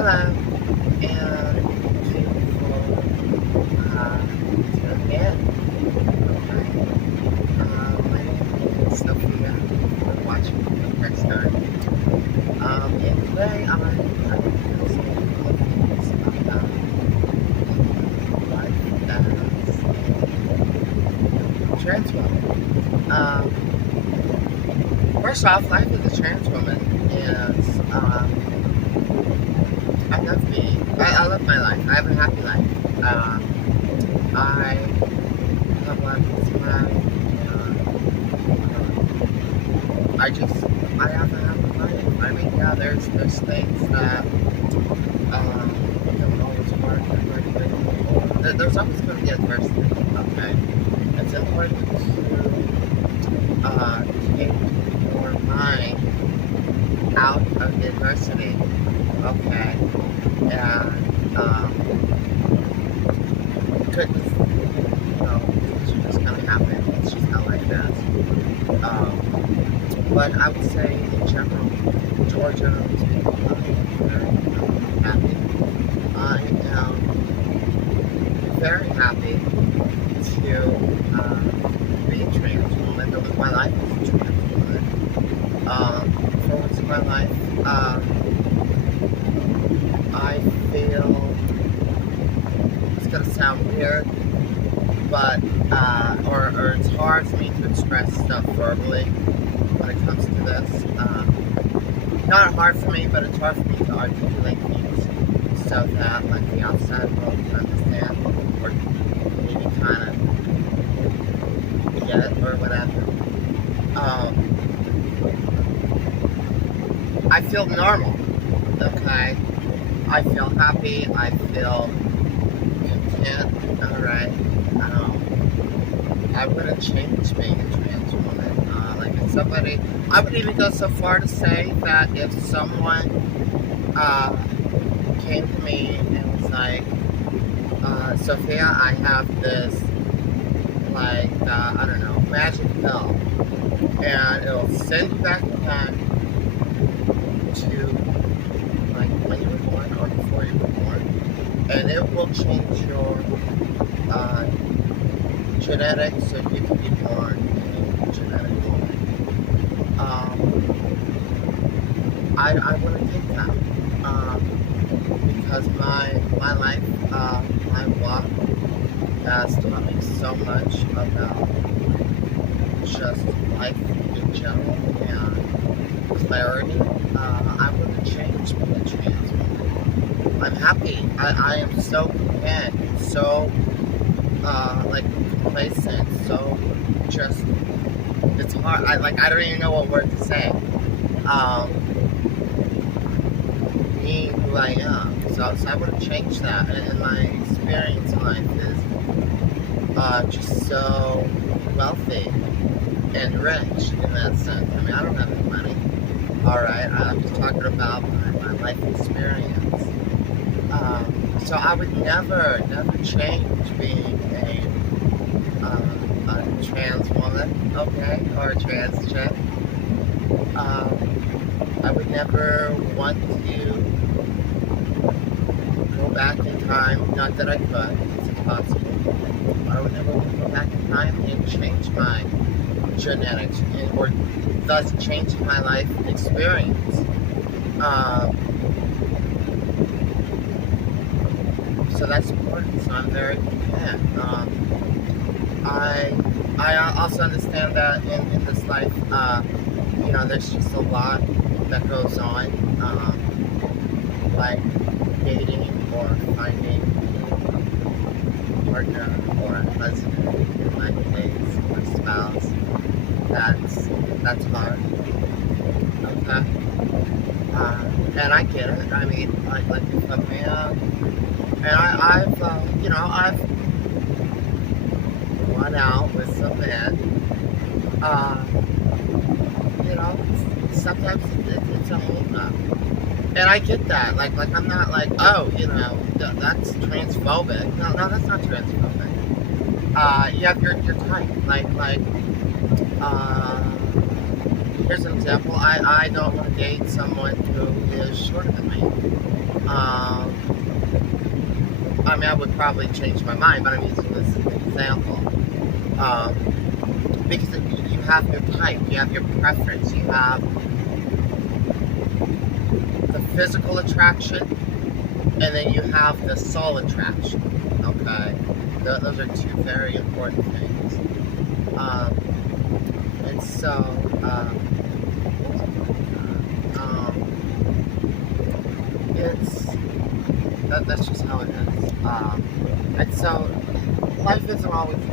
Hello, and thank you for tuning in. Okay. My name is Sophia. You're watching for the first time. And today I'm going to say a couple of things about life as a trans woman. First off, life as a trans woman is I love me. I love my life. I have a happy life. I have a lot of peace in my life. I have a happy life. I mean, yeah, there's things that don't always work. There's always going to be adversity. Okay, it's important to take your mind out of the adversity. Okay, and goodness, it's just gonna happen. It's just how life is. But I would say in general, Georgia is very happy. I am very happy to be a trans woman, to live my life as a trans woman. For once in my life, I feel it's gonna sound weird, but or it's hard for me to express stuff verbally when it comes to this. Not hard for me, but it's hard for me to articulate things so that like the outside world can understand or maybe kind of get it or whatever. I feel normal. Okay. I feel happy. I feel content. Alright. I wouldn't change being a trans woman. Like if somebody, I would even go so far to say that if someone came to me and was like, Sophia, I have this, like, I don't know, magic pill, and it'll send you back in time to, like, when you were born or before you were born, and it will change your genetics so you can be born a genetic woman. I want to take that because my life, my walk has taught me so much about just life in general and clarity. I want to change being a trans woman. I'm happy. I am so content, so like complacent, so just it's hard. I don't even know what word to say. Being who I am. So I want to change that. And my experience in life is just so wealthy and rich in that sense. I mean, I don't have any money. Alright, I'm just talking about my life experience. So I would never change being a trans woman, okay, or a trans chick. I would never want to go back in time, not that I could, it's impossible. I would never want to go back in time and change my genetics, or thus change my life experience. So that's important, so I'm very content. I also understand that in this life, there's just a lot that goes on, like dating or finding a partner or a husband, in my case, or a spouse. That's hard. Okay. And I get it. I mean, like if a man, and I've gone out with some men. Sometimes it's a hang up. And I get that. Like I'm not like, oh, that's transphobic. No, that's not transphobic. You have your type. here's an example. I don't want to date someone who is shorter than me. I mean, I would probably change my mind, but I'm using this as an example. Because you have your type, you have your preference, you have the physical attraction, and then you have the soul attraction. Okay, those are two very important things. And so, it's that's just how it is. And so, life isn't always easy.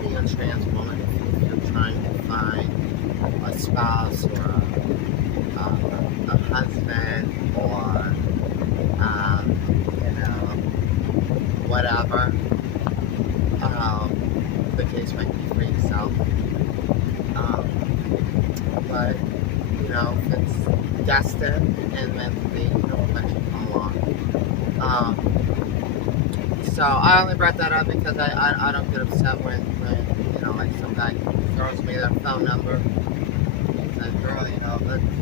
Being a trans woman, if you're trying to find a spouse or a husband or whatever the case might be for yourself. But if it's destined and meant to be, it'll eventually come along. So I only brought that up because I don't get upset when like some guy throws me their phone number and says, girl,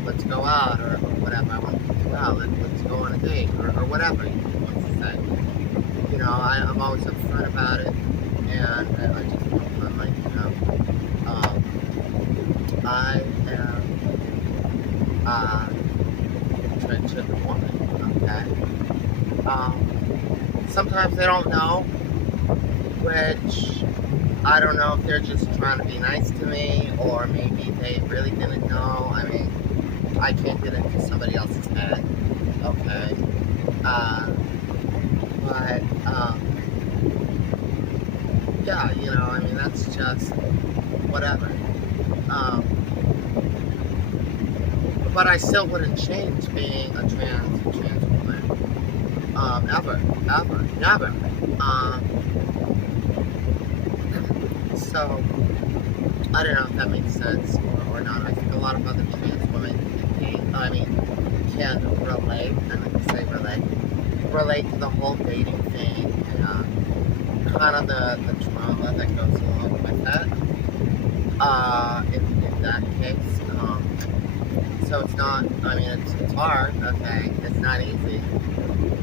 let's go out or whatever. I want to go out. Let's go on a date or whatever he wants to say. I'm always upfront about it, and I just I'm like, I am a transgender woman, okay? Sometimes they don't know, which I don't know if they're just trying to be nice to me, or maybe they really didn't know. I mean, I can't get into somebody else's head, okay? But, yeah, I mean, that's just whatever. But I still wouldn't change being a trans woman. Ever, never. So, I don't know if that makes sense or not. I think a lot of other trans women can relate, and I can say relate to the whole dating thing and kind of the trauma that goes along with that. In that case. So it's not, it's hard, okay? It's not easy.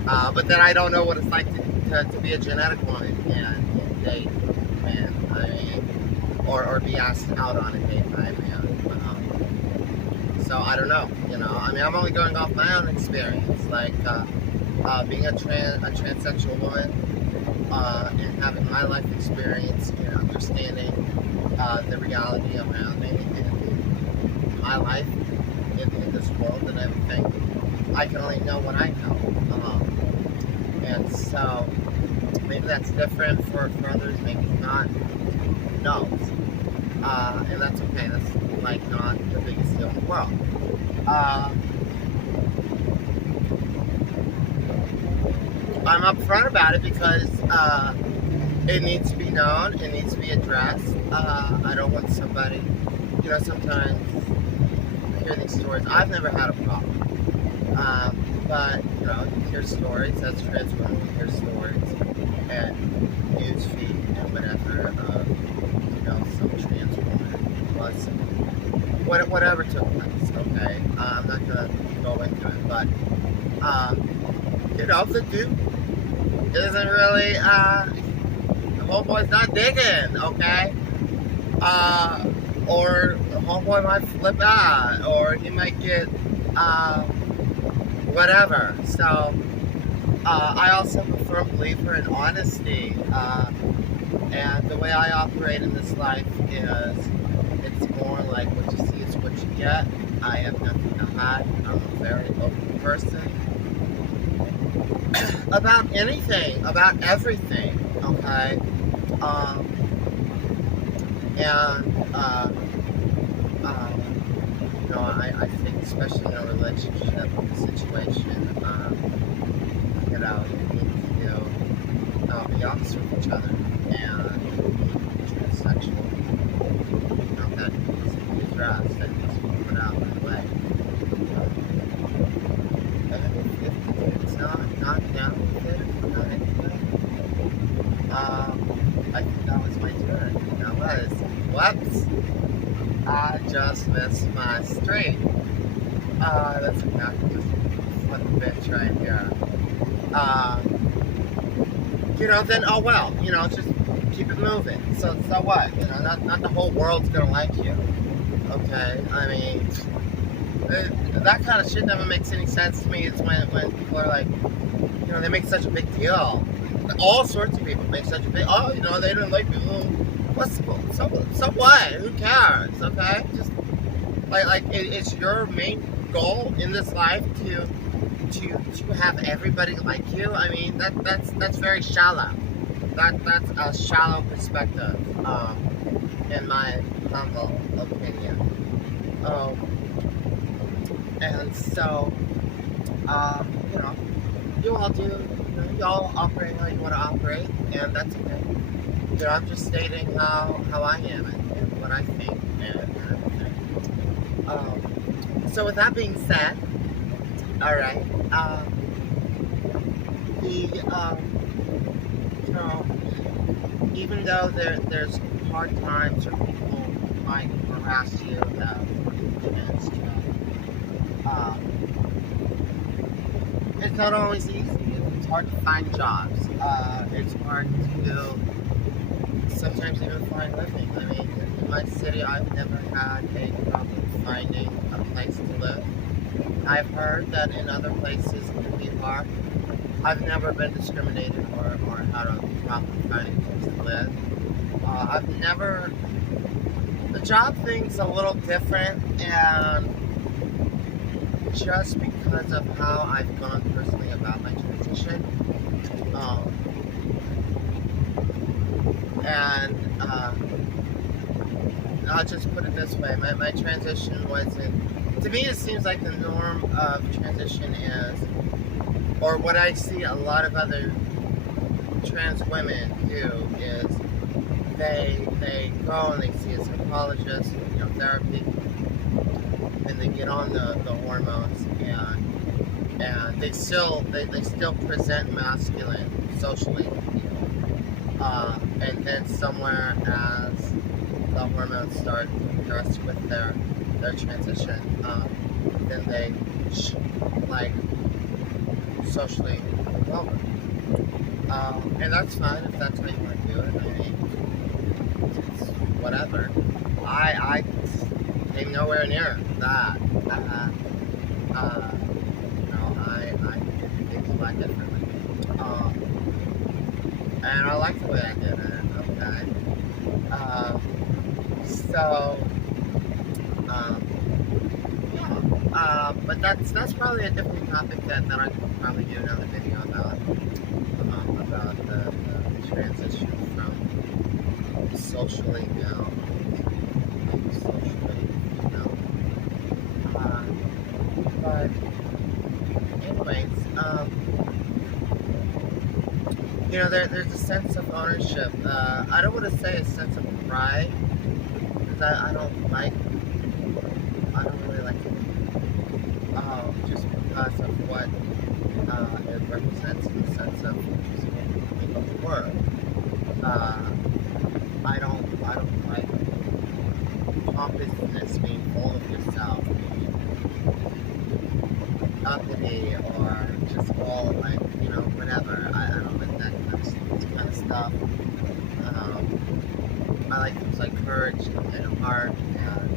But then I don't know what it's like to be a genetic woman and date a man, or be asked out on a date by a man. So I don't know, I'm only going off my own experience, like being a transsexual woman, and having my life experience and understanding the reality around me and my life in this world and everything. I can only know what I know. And so maybe that's different for others, maybe not. No. And that's okay. That's like not the biggest deal in the world. I'm upfront about it because it needs to be known, it needs to be addressed. I don't want somebody, sometimes I hear these stories. I've never had a problem. But, you hear stories, that's trans women, we hear stories, and newsfeed and whatever, some trans woman was, whatever took place, okay? I'm not going to go into it, but, the dude isn't really, the homeboy's not digging, okay? Or the homeboy might flip out, or he might get, whatever. So, I also am a firm believer in honesty, and the way I operate in this life is, it's more like what you see is what you get. I have nothing to hide. I'm a very open person. About anything, about everything, okay? I think especially in a relationship situation, you need to be honest with each other, and transsexual, that needs to be addressed, that needs to be put out right away. And if it's not down with it, if we're not into it, I think that was my turn. That was. I just missed my street. That's a cactus. What a bitch right here. Uh, then oh well, just keep it moving. So what? Not the whole world's gonna like you. Okay, I mean, that kind of shit never makes any sense to me. Is when people are like, they make such a big deal. All sorts of people make such a big. Oh, they didn't like me. Well, so what? Who cares? Okay, just it's your main goal in this life to have everybody like you. I mean, that's very shallow. That's a shallow perspective, in my humble opinion. And so, you know, you all do, you all operate how you want to operate, and that's okay. I'm just stating how I am and what I think and everything. So with that being said, all right, even though there's hard times or people trying to harass you, against you, it's not always easy. It's hard to find jobs. It's hard to sometimes even find living. I mean, in my city, I've never had a problem finding a place to live. I've heard that in other places it can be hard. I've never been discriminated or had a problem finding a place to live. I've never. The job thing's a little different, and just because of how I've gone personally about my transition, and I'll just put it this way: my transition wasn't. To me, it seems like the norm of transition is, or what I see a lot of other trans women do is they go and they see a psychologist, therapy, and they get on the hormones, and they still present masculine socially, and then somewhere as the hormones start to progress with their transition, then they socially move over. And that's fine if that's how you want to do it. I mean, it's whatever. I came nowhere near that. I did things a lot differently. And I like the way I did it. Okay. So. But that's probably a different topic that I could probably do another video about the transition from socially male to socially female. But anyways, there's a sense of ownership. I don't want to say a sense of pride because I don't really like it. Just because of what it represents in the sense of the word. I don't like pompousness, being full of yourself, being uppity, or just all whatever. I don't like that kind of stuff. I like things like courage and heart and